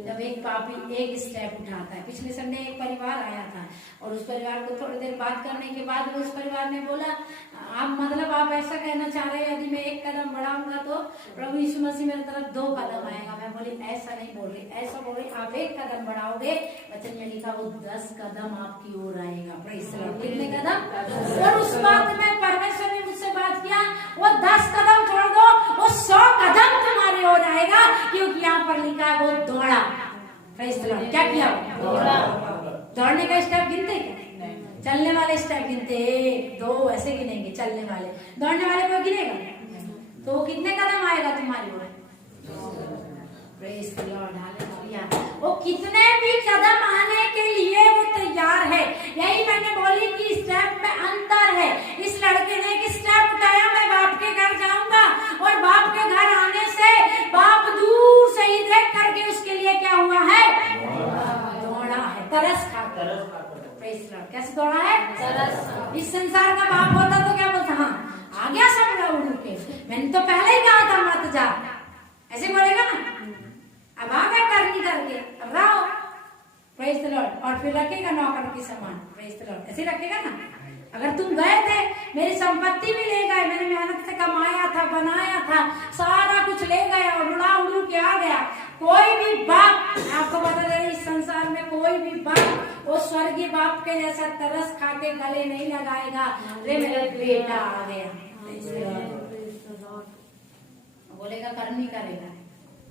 जब एक पापी एक स्टेप उठाता है। पिछले संडे एक परिवार आया था और उस परिवार को थोड़ी देर बात करने के बाद उस परिवार ने बोला, आप ऐसा कहना चाह रहे हैं यदि मैं एक कदम बढ़ाऊंगा तो प्रभु यीशु मसीह मेरी तरफ 2 कदम आएगा। मैं बोली ऐसा नहीं बोल रही, ऐसा बोल रही आप 1 कदम बढ़ाओगे, वचन में लिखा वो 10 कदम आपकी ओर आएगा। Praise the Lord. कितने कदम? और उस बात में परमेश्वर ने मुझसे बात किया, वो 10 कदम छोड़ दो, वो 100 कदम तुम्हारी ओर आएगा, क्योंकि यहाँ पर लिखा है वो दौड़ा। Praise the Lord. क्या किया? दौड़ा। दौड़ने का स्टेप गिनते क्या? चलने वाले स्टेप गिनते, 1 2 ऐसे गिनेंगे चलने वाले। दौड़ने वाले को गिनेगा तो वो कितने कदम आएगा तुम्हारी ओर? Praise the Lord. हालेलुया। वो कितने भी कदम आने के लिए वो तैयार है। यही मैंने बोली कि स्टेप में अंतर है। इस लड़के ने एक स्टेप उठाया, मैं बाप के घर जाऊंगा, और बाप के घर आने से बाप दूर से ही देख करके उसके लिए क्या हुआ है? दौड़ा है, तरस खाकर। Praise the Lord. कैसे दौड़ा है? तरस। इस संसार का बाप होता तो क्या बोलता, हाँ आ गया सब उड़ के, मैंने तो पहले ही कहा था मत जा, ऐसे बोलेगा ना, अब आ गया करनी करके, अब रहो। Praise the Lord. और फिर रखेगा नौकर के समान। Praise the Lord. ऐसे रखेगा ना। अगर तुम गए थे, मेरी संपत्ति भी ले गए, मैंने मेहनत से कमाया था, बनाया था, सारा कुछ ले गए और उड़ा उड़ू के आ गया, कोई भी बाप, आपको बता दे रही, इस संसार में कोई भी बाप वो स्वर्गीय बाप के जैसा तरस खा के गले नहीं लगाएगा, रे मेरा बेटा आ गया। बोलेगा, करनी करेगा।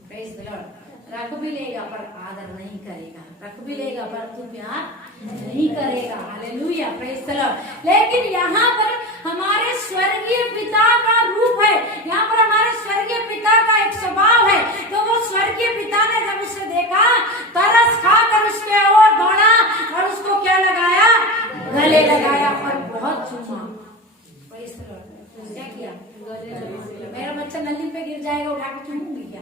Praise the Lord. रख भी लेगा पर आदर नहीं करेगा, रख भी लेगा पर तू प्यार नहीं करेगा। Hallelujah, praise the Lord. लेकिन यहाँ पर हमारे स्वर्गीय पिता का रूप है, यहाँ पर हमारे स्वर्गीय पिता का एक स्वभाव है। तो वो स्वर्गीय पिता ने जब उसे देखा, तरस खाकर उसके ओर दौड़ा और उसको क्या लगाया, गले लगाया और बहुत चूमा। Praise the Lord. क्या किया? मेरा बच्चा नली पे गिर जाएगा, उठा के चूमूंगी क्या?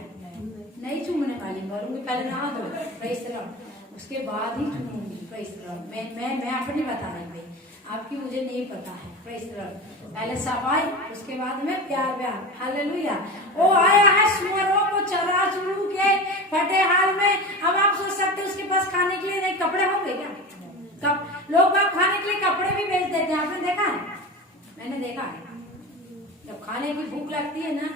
नहीं चूमने वाली, बोलूंगी पहले नहा दो। Praise the Lord. उसके बाद ही चूमूंगी। Praise the Lord. मैं अपनी बता रही भाई, आपकी मुझे नहीं पता है। Praise the Lord. पहले सफाई, उसके बाद में प्यार प्यार। हालेलुया। वो आया है सुअरों को चरा चुरू के फटे हाल में। अब आप सोच सकते हैं उसके पास खाने के लिए नहीं कपड़े होंगे क्या? लोग बाग खाने के लिए कपड़े भी बेच देते हैं, आपने देखा है? मैंने देखा है। जब खाने की भूख लगती है ना,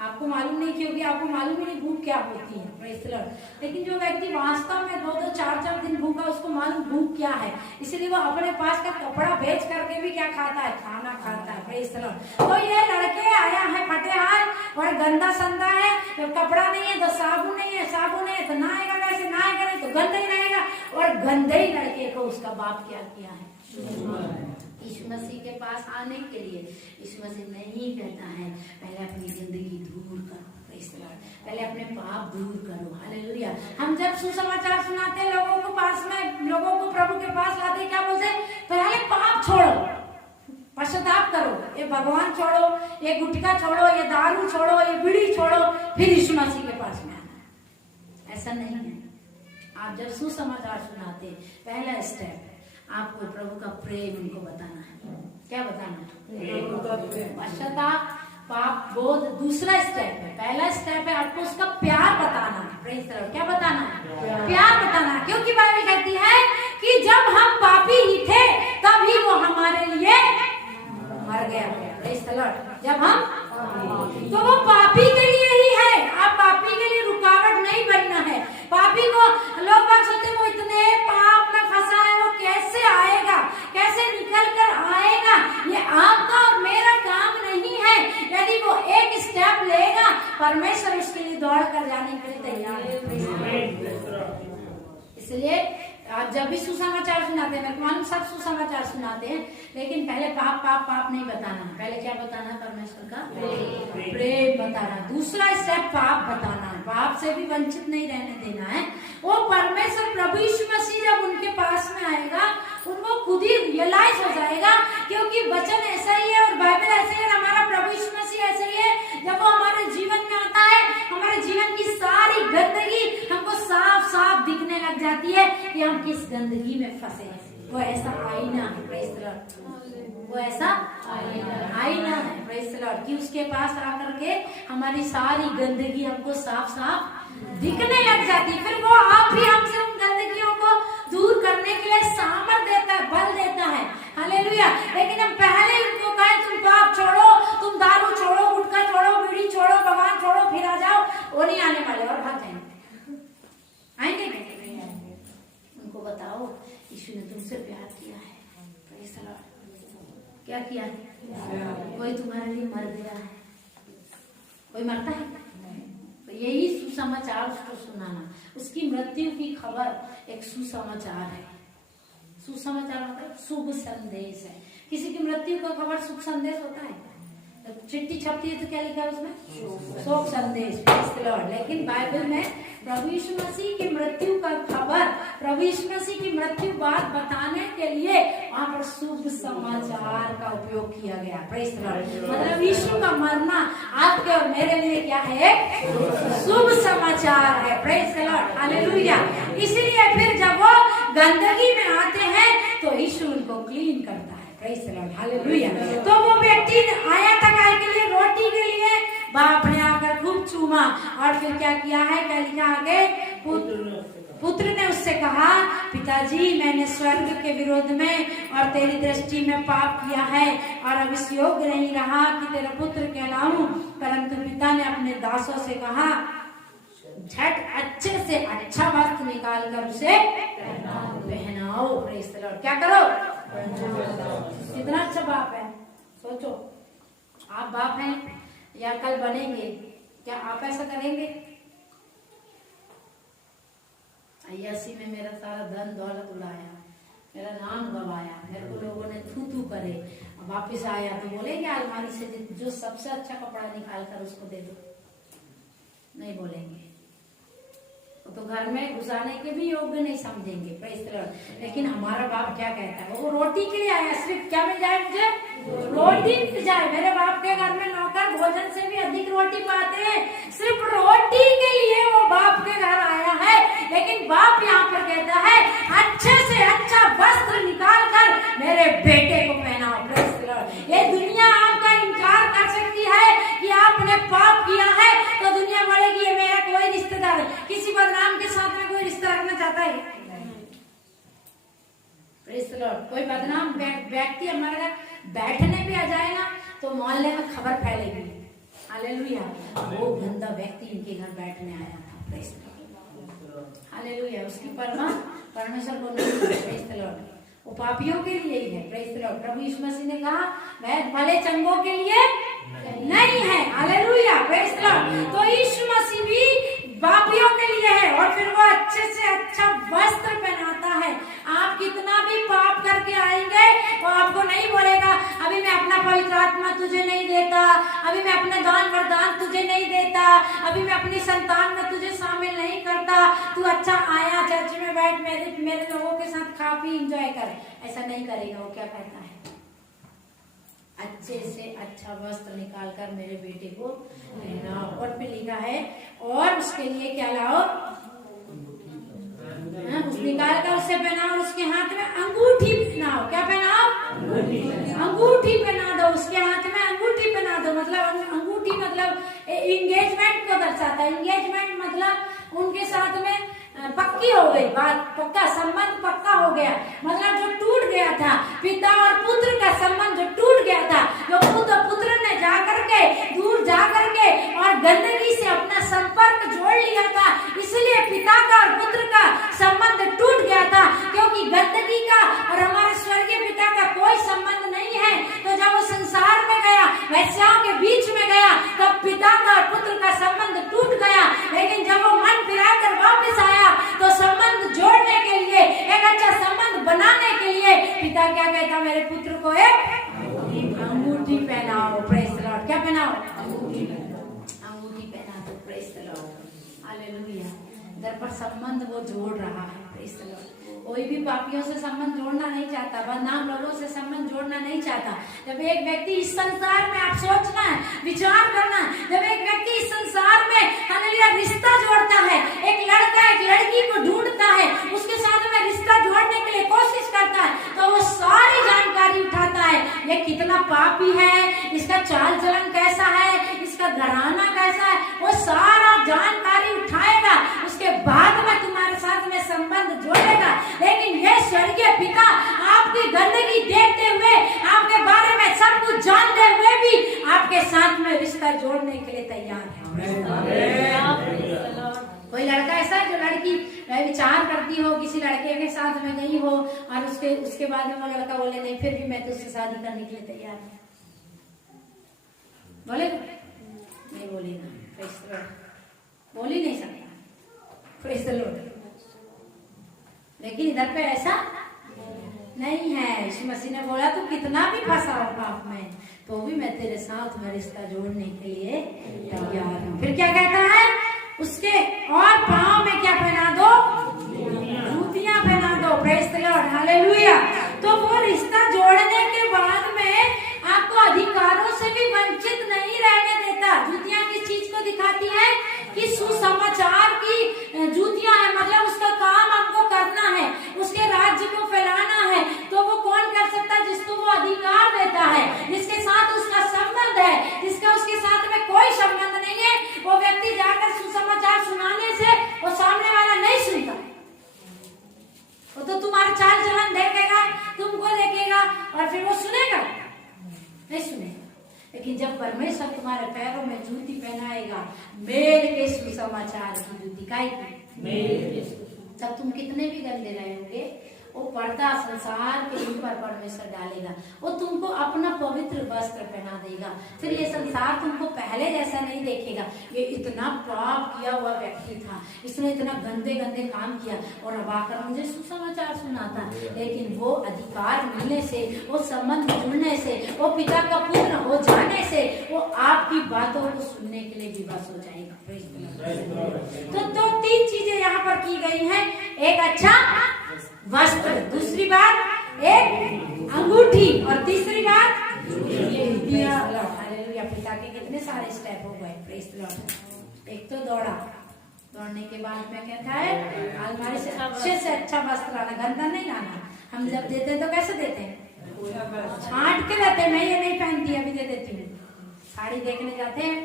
आपको मालूम नहीं क्योंकि आपको मालूम ही नहीं भूख क्या होती है। Praise the Lord. लेकिन जो व्यक्ति वास्तव में 2-2, 4-4 दिन भूखा, उसको मालूम भूख क्या है, इसीलिए वो अपने पास का कपड़ा बेच करके भी क्या खाता है, खाना खाता है। Praise the Lord. तो ये लड़के आया है फटे हाल और गंदा संदा है, जब कपड़ा नहीं है तो साबुन नहीं है, साबुन नहीं है तो नहाएगा, वैसे नहाएगा नहीं तो गंदा ही रहेगा। और गंदे ही लड़के को उसका बाप क्या किया है, यीशु मसीह के पास आने के लिए यीशु मसीह नहीं कहता है पहले अपनी जिंदगी दूर करो, पहले अपने पाप दूर करो। हालेलुया। हम जब सुसमाचार सुनाते लोगों को पास में, लोगों को प्रभु के पास लाते, क्या बोलते? पहले पाप छोड़ो, पश्चाताप करो, ये भगवान छोड़ो, ये गुटखा छोड़ो, ये दारू छोड़ो, ये बीड़ी छोड़ो, फिर यीशु मसीह के पास में आना। ऐसा नहीं है। आप जब सुसमाचार सुनाते, पहला स्टेप है आपको प्रभु का प्रेम उनको बताना है। क्या बताना है? पश्चाताप, पाप बोध। दूसरा स्टेप है, पहला स्टेप है आपको उसका प्यार बताना है। Praise the Lord. क्या बताना है? प्यार बताना। क्योंकि बाइबल कहती है कि जब हम पापी ही थे तभी वो हमारे लिए मर गया। Praise the Lord. जब हम, तो वो पापी के लिए ही है। आप पापी के लिए रुकावट नहीं बनना है। पापी को लोग बात सोचते हैं वो इतने पाप में फंसा है, वो कैसे आएगा, कैसे निकल कर आएगा? ये आपका और मेरा काम नहीं है। यदि वो एक स्टेप लेगा, परमेश्वर उसके लिए दौड़ कर जाने के लिए तैयार है। इसलिए आप जब भी सुसमाचार सुनाते हैं, मेरे को मालूम सब सुसमाचार सुनाते हैं, लेकिन पहले पाप पाप पाप नहीं बताना। पहले क्या बताना? परमेश्वर का प्रेम बताना। दूसरा स्टेप पाप बताना, पाप से भी वंचित नहीं रहने देना है। वो परमेश्वर प्रभु यीशु मसीह जब उनके पास में आएगा, उनको खुद ही रियलाइज हो जाएगा, क्योंकि वचन ऐसा ही है और बाइबल ऐसे ही है, हमारा प्रभु यीशु मसीह ऐसे ही है। जब वो हमारे जीवन में आता है, हमारे जीवन की सारी गंदगी हमको साफ साफ दिखने लग जाती है कि हम किस गंदगी में फंसे हैं। वो ऐसा आईना है। Praise the Lord. वो ऐसा आईना है। Praise the Lord. कि उसके पास आकर के हमारी सारी गंदगी हमको साफ साफ दिखने लग जाती है। फिर वो आप भी हमसे उन गंदगियों को दूर करने के लिए सामर्थ देता है, बल देता है। हालेलुया। लेकिन हम पहले इनको कहें तुम पाप छोड़ो, तुम दारू छोड़ो, गुटखा छोड़ो, बीड़ी छोड़ो, भगवान छोड़ो, फिर आ जाओ, वो नहीं आने वाले और भाग जाएंगे। आएंगे नहीं आएंगे। उनको बताओ यीशु ने तुमसे प्यार किया है। Praise the Lord. क्या किया है? कोई तुम्हारे लिए मर गया है। कोई मरता है? तो यही सुसमाचार उसको सुनाना, उसकी मृत्यु की खबर एक सुसमाचार है। सुसमाचार मतलब शुभ संदेश है। किसी की मृत्यु का खबर शुभ संदेश होता है? चिट्ठी छपती है तो क्या लिखा है उसमें? शोक संदेश। Praise the Lord. लेकिन बाइबल में प्रभु यीशु मसीह की मृत्यु का खबर, प्रभु यीशु मसीह की मृत्यु बात बताने के लिए वहां पर शुभ समाचार का उपयोग किया गया। Praise the Lord. मतलब यीशु का मरना आपके और मेरे लिए क्या है? शुभ समाचार है। Praise the Lord. हालेलुया। इसीलिए फिर जब वो गंदगी में आते हैं तो यीशु उनको क्लीन करता है। Praise the Lord. हालेलुया। तो वो व्यक्ति आया था गाय के लिए, रोटी के लिए, बाप ने आकर खूब चूमा और फिर क्या किया है? क्या लिखा आगे? पुत्र ने उससे कहा, पिताजी मैंने स्वर्ग के विरोध में और तेरी दृष्टि में पाप किया है और अब इस योग्य नहीं रहा कि तेरा पुत्र कहलाऊं। परंतु पिता ने अपने दासों से कहा, झट अच्छे से अच्छा वस्त्र निकाल कर उसे पहनाओ। Praise the Lord. क्या करो? कितना अच्छा बाप है। सोचो, आप बाप हैं या कल बनेंगे, क्या आप ऐसा करेंगे? अय्यासी में मेरा सारा धन दौलत उड़ाया, मेरा नाम गवाया, मेरे को लोगों ने थू थू करे, वापस आया तो बोलेंगे अलमारी से जो सबसे अच्छा कपड़ा निकाल कर उसको दे दो? नहीं बोलेंगे, वो तो घर में घुसाने के भी योग्य नहीं समझेंगे। Praise the Lord. लेकिन हमारा बाप क्या कहता है? वो रोटी के लिए आया, सिर्फ क्या मिल जाए मुझे? रोटी मिल जाए। मेरे बाप के घर में नौकर भोजन से भी अधिक रोटी पाते हैं, सिर्फ रोटी के लिए वो बाप के घर आया है। लेकिन बाप यहाँ पर कहता है अच्छे से अच्छा वस्त्र निकाल कर मेरे बेटे को पहनाओ। Praise the Lord. ये दुनिया आपका इनकार कर सकती है कि आपने पाप किया है, तो दुनिया बोलेगी ये मेरा कोई रिश्तेदार है। किसी बदनाम के साथ में कोई रिश्ता रखना चाहता है? Praise the Lord. कोई बदनाम व्यक्ति हमारे घर बैठने भी आ जाएगा तो मोहल्ले में खबर फैलेगी, हालेलुया, वो गंदा व्यक्ति इनके घर बैठने आया था। Praise the Lord, hallelujah. उसकी परवाह परमेश्वर को नहीं। Praise the Lord. वो पापियों के लिए ही है। Praise the Lord. प्रभु यीशु मसीह ने कहा मैं भले चंगों के लिए नहीं है, हालेलुया, प्रेज़ द लॉर्ड। तो यीशु मसीह भी पापियों के लिए है, और फिर वो अच्छे से अच्छा वस्त्र पहनाता है। आप कितना भी पाप करके आएंगे वो आपको नहीं बोलेगा अभी मैं अपना पवित्र आत्मा तुझे नहीं देता, अभी मैं अपने दान वरदान तुझे नहीं देता, अभी मैं अपनी संतान में तुझे शामिल नहीं करता, तू अच्छा आया चर्च में बैठ, मेरे लोगों के साथ खा पी एंजॉय कर। ऐसा नहीं करेगा। वो क्या कहता है? अच्छे से अच्छा वस्त्र निकाल कर मेरे बेटे को पहनाओ। और फिर लिखा है और उसके लिए क्या लाओ? उस निकाल कर उसे पहनाओ, उसके हाथ में अंगूठी पहनाओ। क्या पहनाओ? अंगूठी पहना दो। उसके हाथ में अंगूठी पहना दो। मतलब अंगूठी मतलब एंगेजमेंट को दर्शाता है। एंगेजमेंट मतलब उनके साथ में पक्की हो गई बात, पक्का संबंध पक्का हो गया। मतलब जो टूट गया था, पिता और पुत्र का संबंध जो टूट गया था, जो पुत्र ने जाकर के दूर जाकर के और गंदगी से अपना संपर्क जोड़ लिया था, इसलिए पिता का और पुत्र का संबंध टूट गया था। क्योंकि गंदगी का और हमारे स्वर्गीय पिता का कोई संबंध नहीं है। तो जब वो संसार में गया, वैश्याओं के बीच में गया, तब पिता का और पुत्र का संबंध टूट गया। लेकिन जब वो मन फिराकर वापस आया तो संबंध जोड़ने के लिए, एक अच्छा संबंध बनाने के लिए पिता क्या कहता? मेरे पुत्र को एक अंगूठी पहनाओ। Praise the Lord. क्या पहनाओ? अंगूठी पहना दो। Praise the Lord, hallelujah. इधर पर संबंध वो जोड़ रहा है। Praise the Lord. कोई भी पापियों से संबंध जोड़ना नहीं चाहता, बदनाम लोगों से संबंध जोड़ना नहीं चाहता। जब एक व्यक्ति इस संसार में, आप सोचना है, विचार करना है, जब एक व्यक्ति इस संसार में हालेलुया रिश्ता जोड़ता है, एक लड़का एक लड़की को ढूंढता है, उसके साथ में रिश्ता जोड़ने के लिए कोशिश करता है, तो वो सारी जानकारी उठाता है। ये कितना पापी है, इसका चाल चलन कैसा है, इसका घराना कैसा है, वो सारा जानकारी उठाएगा। उसके बाद में तुम्हारे साथ में संबंध जोड़ेगा। लेकिन ये स्वर्गीय पिता आपकी गंदगी देखते हुए, आपके बारे में सब कुछ जानते हुए भी आपके साथ में रिश्ता जोड़ने के लिए तैयार है। कोई लड़का ऐसा है जो लड़की विचार करती हो, किसी लड़के के साथ में गई हो और उसके बाद में वो लड़का बोले नहीं फिर भी मैं तुझसे शादी करने के लिए तैयार हूँ, बोले नहीं? बोलेगा। बोल ही नहीं सकता। Praise the Lord. लेकिन इधर पे ऐसा नहीं है। यीशु मसीह ने बोला तू कितना भी फंसा हो पाप में, तो भी मैं तेरे साथ में रिश्ता जोड़ने के लिए तैयार हूँ। फिर क्या कहता है? उसके और पाँव में क्या पहना दो? जूतियां पहना दो। Praise the Lord, hallelujah. तो वो रिश्ता जोड़ने के बाद में आपको अधिकारों से भी वंचित नहीं रहने देता। जूतियां किस चीज को दिखाती है? कि सुसमाचार की जूतियां है। मतलब उसका काम हमको करना है, उसके राज्य को फैलाना है। तो वो कौन कर सकता है? जिसको वो अधिकार देता है, जिसके साथ उसका संबंध है, जिसका उसके साथ में कोई संबंध नहीं है। वो व्यक्ति जाकर सुसमाचार सुनाने से वो सामने वाला नहीं सुनता। वो तो तुम्हारा चाल चलन देखेगा, तुमको देखेगा और फिर वो सुनेगा? नहीं सुनेगा। लेकिन जब परमेश्वर तुम्हारे पैरों में जूती पहनाएगा, मेल के सुसमाचार की जूती, काय की? तब तुम कितने भी गंदे रहेंगे, वो पर्दा संसार के ऊपर परमेश्वर डालेगा, वो तुमको अपना पवित्र वस्त्र पहना देगा। फिर ये संसार तुमको पहले जैसा नहीं देखेगा। ये इतना पाप किया हुआ व्यक्ति था, इसने इतना गंदे गंदे काम किया और अब आकर मुझे सुसमाचार सुनाता, लेकिन वो अधिकार मिलने से, वो संबंध जुड़ने से, वो पिता का पुत्र हो जाने से, वो आपकी बातों को सुनने के लिए विवश हो जाएगा। तो 3 चीजें यहाँ पर की गई हैं, एक अच्छा वस्त्र, दूसरी बात एक अंगूठी, और तीसरी बात हालेलुया। पिता के कितने सारे स्टेप हो गए, प्रेज द लॉर्ड। एक तो दौड़ने के बाद में कहता है अलमारी से अच्छे से अच्छा वस्त्र लाना, गंदा नहीं लाना। हम जब देते हैं तो कैसे देते हैं, छांट के लेते हैं। मैं ये नहीं पहनती, अभी दे देती हूँ। साड़ी देखने जाते हैं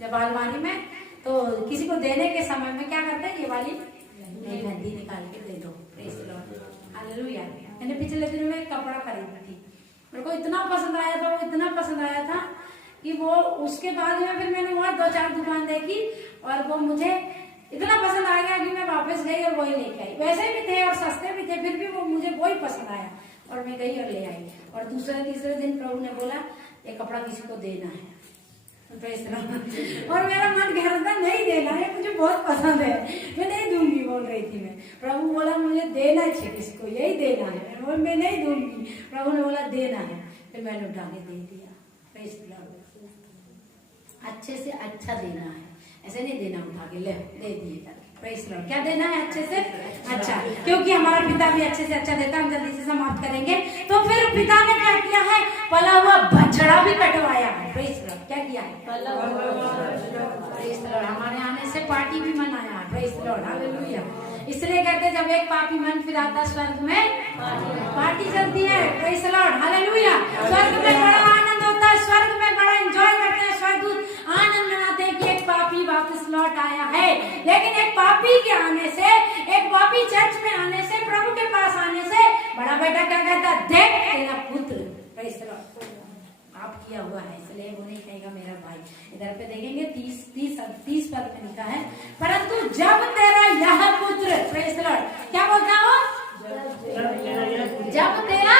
जब अलमारी में, तो किसी को देने के समय में क्या करते हैं, ये वाली नई गंदी निकाल के दे दो, प्रेज द लॉर्ड, हालेलुया। मैंने पिछले दिनों में कपड़ा खरीदी थी, मेरे को इतना पसंद आया था, वो इतना पसंद आया था कि वो उसके बाद में फिर मैंने वहाँ 2-4 दुकान देखी और वो मुझे इतना पसंद आ गया कि मैं वापस गई और वही लेके आई। वैसे भी थे और सस्ते भी थे, फिर भी वो मुझे वही पसंद आया और मैं गई और ले आई। और दूसरे तीसरे दिन प्रभु ने बोला ये कपड़ा किसी को देना है, और मेरा मन कह रहा था नहीं देना है, मुझे बहुत पसंद है, मैं नहीं दूंगी, बोल रही थी मैं। प्रभु बोला मुझे देना चाहिए, किसी को यही देना है, मैं नहीं दूंगी। प्रभु ने बोला देना है, फिर मैंने उठा के दे दिया। Praise the Lord. अच्छे से अच्छा देना है, ऐसे नहीं देना उठा के ले दे दिए। Praise the Lord. क्या देना है, अच्छे से अच्छा, क्योंकि हमारा पिता भी अच्छे से अच्छा देता है। हम जल्दी से समाप्त करेंगे। तो फिर पिता ने क्या किया है, पला हुआ बछड़ा भी कटवाया है। Praise the Lord. क्या किया है, प्रेज द लॉर्ड। हमारे आने से पार्टी भी मनाया है, प्रेज द लॉर्ड, हालेलुया। इसलिए कहते जब एक पापी मन फिराता स्वर्ग में पार्टी चलती है, प्रेज द लॉर्ड, हालेलुया। स्वर्ग में बड़ा आनंद होता है, स्वर्ग में बड़ा एंजॉय करते हैं, स्वर्गदूत आनंद मनाते हैं कि एक पापी वापस लौट आया है। लेकिन एक पापी के आने से, एक पापी चर्च में आने से, प्रभु के पास आने से बड़ा बेटा क्या कहता, देख तेरा पुत्र, प्रेज द लॉर्ड, पाप किया हुआ है, इसलिए वो नहीं कहेगा मेरा भाई। इधर पे देखेंगे 30 पद में लिखा है, परंतु जब तेरा यह पुत्र, प्रेज द लॉर्ड, क्या बोलता हो, जब तेरा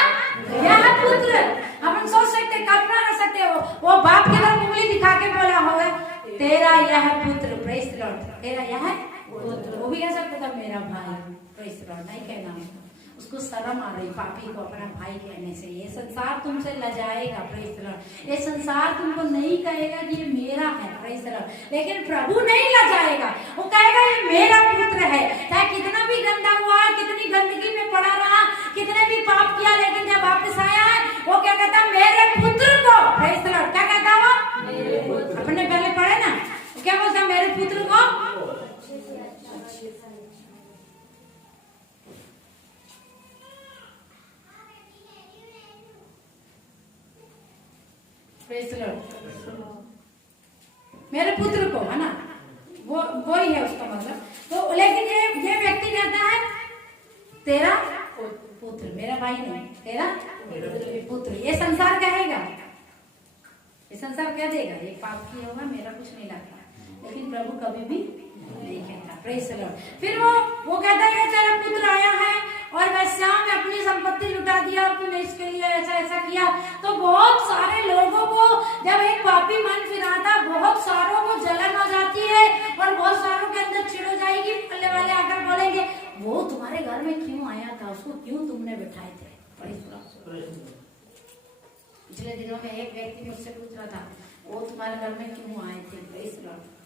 यह पुत्र। अपन सोच सकते, कल्पना कर सकते हो, वो बाप के तरफ उंगली दिखा के बोला होगा तेरा यह पुत्र, प्रेज द लॉर्ड, तेरा यह पुत्र। वो भी कह सकता था मेरा भाई, प्रेज द लॉर्ड, नहीं कहना उसको शर्म आ रही पापी को अपना भाई कहने से। ये संसार तुमसे लजाएगा, प्रेज द लॉर्ड। ये संसार तुमको नहीं कहेगा कि ये मेरा है, प्रेज द लॉर्ड, लेकिन प्रभु नहीं लजाएगा, वो कहेगा ये मेरा पुत्र है। चाहे कितना भी गंदा हुआ, कितनी गंदगी में पड़ा रहा, कितने भी पाप किया, लेकिन जब वापस आया है वो क्या कहता, मेरे पुत्र को, प्रेज द लॉर्ड, क्या कहता वो, अपने पहले पढ़े ना, क्या बोलता, मेरे पुत्र को। मेरे पुत्र को, है ना, वो ही है उसका मतलब। तो लेकिन ये व्यक्ति कहता है तेरा पुत्र, मेरा भाई नहीं, तेरा पुत्र। ये संसार कहेगा, ये संसार कह देगा ये पाप किया होगा, मेरा कुछ नहीं लगता, लेकिन प्रभु कभी भी नहीं कहता, प्रेज द लॉर्ड। फिर वो कहता है तेरा पुत्र आया है और वैश्या में अपनी संपत्ति लुटा दिया, तूने इसके लिए ऐसा ऐसा किया। तो बहुत सारे लोगों को जब एक पापी मन फिराता, बहुत सारों को जलन हो जाती है और बहुत सारों के अंदर चिढ़ हो जाएगी। पल्ले वाले आकर बोलेंगे वो तुम्हारे घर में क्यों आया था, उसको क्यों तुमने बिठाए थे। पिछले दिनों में एक व्यक्ति मुझसे पूछ रहा था वो तुम्हारे घर में क्यों आए थे, प्रेज द लॉर्ड।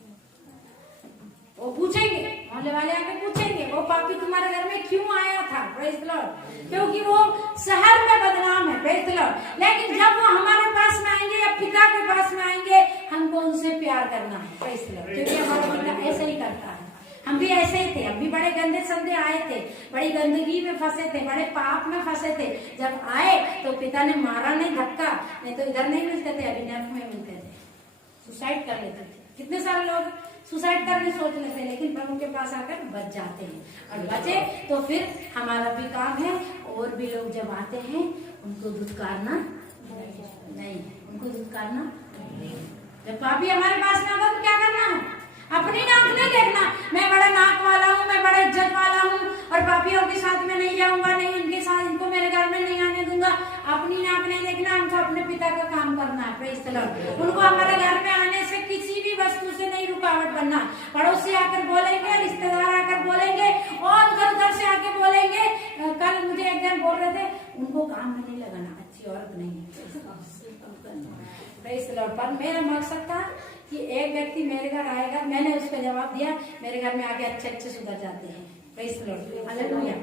वो पूछेंगे, मोहल्ले वाले आके पूछेंगे वो पापी तुम्हारे घर में क्यों आया था, प्रेज द लॉर्ड, क्योंकि वो शहर में बदनाम है, प्रेज द लॉर्ड। लेकिन जब वो हमारे पास में आएंगे या पिता के पास में आएंगे, हमको उनसे प्यार करना है, प्रेज द लॉर्ड, क्योंकि हमारा पिता ऐसे ही करता है। हम भी ऐसे ही थे, हम भी बड़े गंदे संदे आए थे, बड़ी गंदगी में फंसे थे, बड़े पाप में फंसे थे। जब आए तो पिता ने मारा नहीं, धक्का नहीं, तो इधर नहीं मिलते थे, अभी नर्क में मिलते थे, सुसाइड कर लेते थे। कितने सारे लोग सुसाइड करने सोच लेते हैं, लेकिन प्रभु के पास आकर बच जाते हैं, और बचे तो फिर हमारा भी काम है। और भी लोग जब आते हैं उनको धुतकारना नहीं, उनको धुतकारना नहीं। जब पापी हमारे पास में होगा तो क्या करना है, अपनी नाक नहीं देखना, मैं बड़ा नाक वाला हूँ, मैं बड़ा इज्जत वाला हूँ और पापियों के साथ में नहीं जाऊंगा, नहीं इनके साथ, इनको मेरे घर में नहीं आने दूंगा। अपनी नाक नहीं देखना, हमको अपने पिता का काम करना है। Praise the Lord. उनको हमारे घर में आने से किसी भी वस्तु से नहीं रुकावट बनना। पड़ोसी आकर बोलेंगे, रिश्तेदार आकर बोलेंगे और उधर उधर से आके बोलेंगे। कल मुझे एक जन बोल रहे थे, उनको काम में नहीं लगाना, अच्छी औरत नहीं है। Praise the Lord. पर मेरा मकसद था कि एक व्यक्ति मेरे घर आएगा, मैंने उसको जवाब दिया, मेरे घर में आके अच्छे अच्छे सुधर जाते हैं। Praise the Lord. हालेलुया।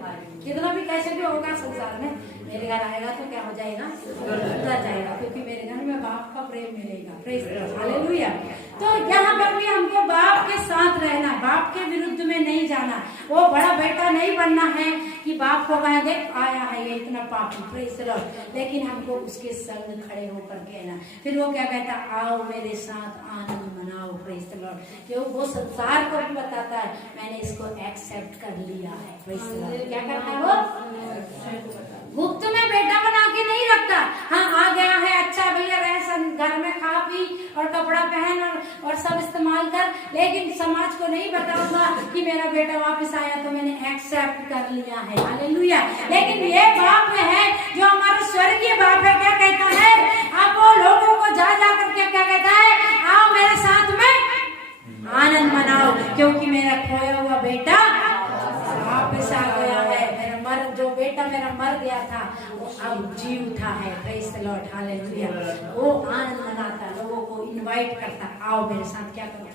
कितना भी कैसे भी होगा संसार में, मेरे घर आएगा तो क्या हो जाएगा, सुधर जाएगा, क्योंकि मेरे घर में बाप का प्रेम मिलेगा। Praise the Lord. हालेलुया। तो यहाँ पर भी हमको बाप के साथ रहना, बाप के विरुद्ध में नहीं जाना। वो बड़ा बेटा नहीं बनना है कि बाप को कहें देख आया है ये इतना पापी। Praise the Lord. लेकिन हमको उसके संग खड़े होकर कहना। फिर वो क्या कहता, आओ मेरे साथ आनंद मनाओ। Praise the Lord. क्यों? वो संसार को भी बताता है मैंने इसको एक्सेप्ट कर लिया है। Praise the Lord. क्या करता है वो? गुप्त में बेटा बना के नहीं रखता। हाँ आ गया है, अच्छा भैया रह, घर में खा पी और कपड़ा पहन और सब इस्तेमाल कर, लेकिन समाज को नहीं बताऊंगा कि मेरा बेटा वापस आया तो मैंने एक्सेप्ट कर लिया है। हालेलुया। लेकिन ये बाप है जो हमारा स्वर्गीय बाप है, क्या कहता है, अब वो लोगों को जा करके क्या कहता है, आओ मेरे साथ में आनंद मनाओ, क्योंकि मेरा खोया हुआ बेटा वापस आ गया है। जो बेटा मेरा मर गया था वो अब जी उठा है। Praise the Lord. हालेलुया। वो आनंद मनाता, लोगों को इनवाइट करता, आओ मेरे साथ क्या करो,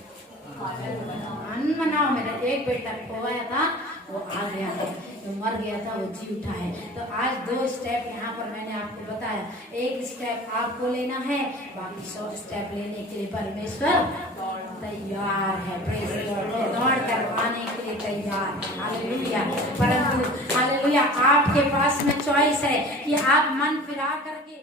आनंद मनाओ। मेरा एक बेटा खोया था वो आ गया है, जो मर गया था वो जी उठा है। तो आज 2 स्टेप यहाँ पर मैंने आपको बताया। एक स्टेप आपको लेना है, बाकी 100 स्टेप लेने के लिए परमेश्वर तैयार है। Praise the Lord. दौड़ करवाने के लिए तैयार है। हालेलुया। परंतु हालेलुया आपके पास में चॉइस है कि आप मन फिरा करके